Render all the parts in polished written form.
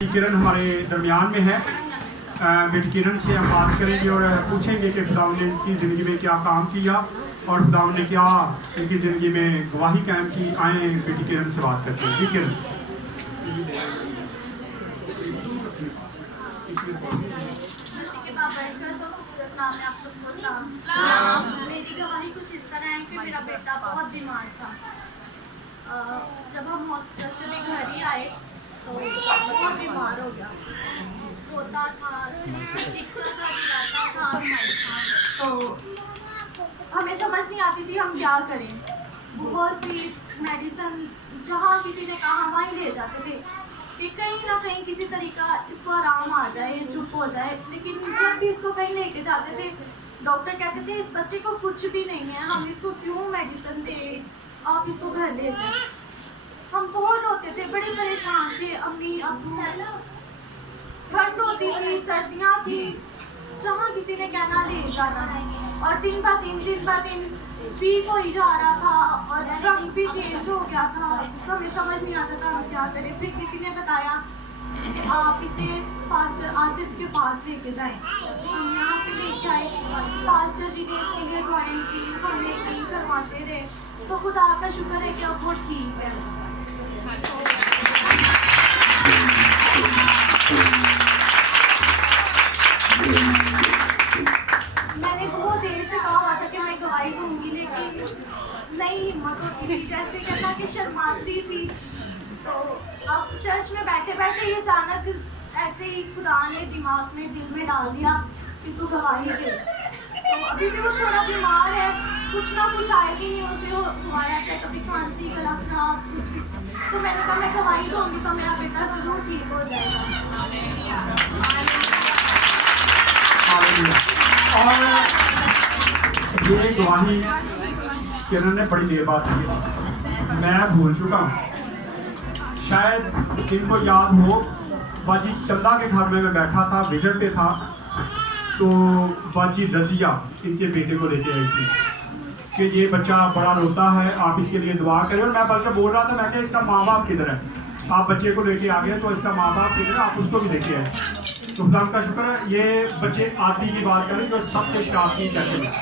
किरण हमारे दरमियान में है। बेटी किरण से हम बात करेंगे और पूछेंगे कि खुदा ने इनकी ज़िंदगी में क्या काम किया और खुदा ने क्या इनकी ज़िंदगी में गवाही कायम की। आए बेटी किरण से बात करते हैं। जी किरण। मेरी गवाही कुछ इस तरह है कि मेरा बेटा बहुत बीमार था। जब हम हॉस्पिटल से भी घर ही आए तो बहुत बीमार हो गया, रोता था, चीखता था, चिल्लाता था। तो हमें समझ नहीं आती थी हम क्या करें। बहुत सी मेडिसिन जहाँ किसी ने कहा वहीं ले जाते थे कि कहीं ना कहीं किसी तरीका इसको आराम आ जाए, चुप हो जाए। लेकिन जब भी इसको कहीं लेके जाते थे डॉक्टर कहते थे इस बच्चे को कुछ भी नहीं है, हम इसको क्यों मेडिसिन दें, आप इसको घर ले जाए। हम बहुत रोते थे, बड़े परेशान थे। अम्मी अब्बू, ठंड होती थी, सर्दियाँ थी, जहाँ किसी ने कहना ले जाना है। और दिन ब दिन वीक हो ही जा रहा था और रंग भी चेंज हो गया था। हमें समझ नहीं आता था हम क्या करें। फिर किसी ने बताया आप इसे पास्टर आसिफ के पास लेके जाएं। हम यहाँ पे लेके आए, पास्टर जी ने इसके लिए ड्राइंग की, हमें कहीं करवाते रहे। तो खुदा का शुक्र है कि अब वो ठीक है। मैंने बहुत देर से कहा हुआ था कि मैं गवाही दूंगी, लेकिन नहीं हिम्मत होती थी, जैसे कहना कि शर्माती थी। तो अब चर्च में बैठे बैठे ये अचानक ऐसे ही खुदा ने दिमाग में, दिल में डाल दिया कि तू गवाही दे। तो अभी भी वो थोड़ा बीमार है, कुछ ना कुछ आएगी नहीं उसे, हुआ रहता है कभी खांसी, गला खराब कुछ। तो मैंने कहा मैं गवाही दूंगी तो मेरा बेटा जरूर ठीक हो जाएगा। और ये गवाही किरण ने बड़ी देर बाद दी, मैं भूल चुका हूँ। शायद इनको याद हो, बाजी चंदा के घर में मैं बैठा था, विजिट पे था, तो बाजी रजिया इनके बेटे को लेके आई थी कि ये बच्चा बड़ा रोता है, आप इसके लिए दुआ करें। और मैं बल्कि बोल रहा था, मैं क्या इसका माँ बाप किधर है, आप बच्चे को लेके आ गए तो इसका माँ बाप किधर है, आप उसको भी लेके आए। तो खुदा का शुक्र है, ये बच्चे आदि की बात करें जो सबसे शरारती कहते हैं,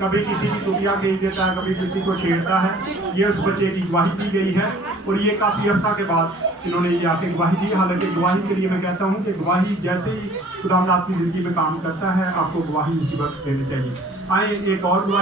कभी किसी की टुटिया भेज देता है, कभी किसी को छेड़ता है। ये उस बच्चे की गवाही दी गई है और ये काफ़ी अर्सा के बाद इन्होंने ये आपकी गवाही दी। हालांकि गवाही के लिए मैं कहता हूँ कि गवाही जैसे ही खुदा आपकी ज़िंदगी में काम करता है, आपको गवाही मुसीबत देनी चाहिए। आए एक और गवाही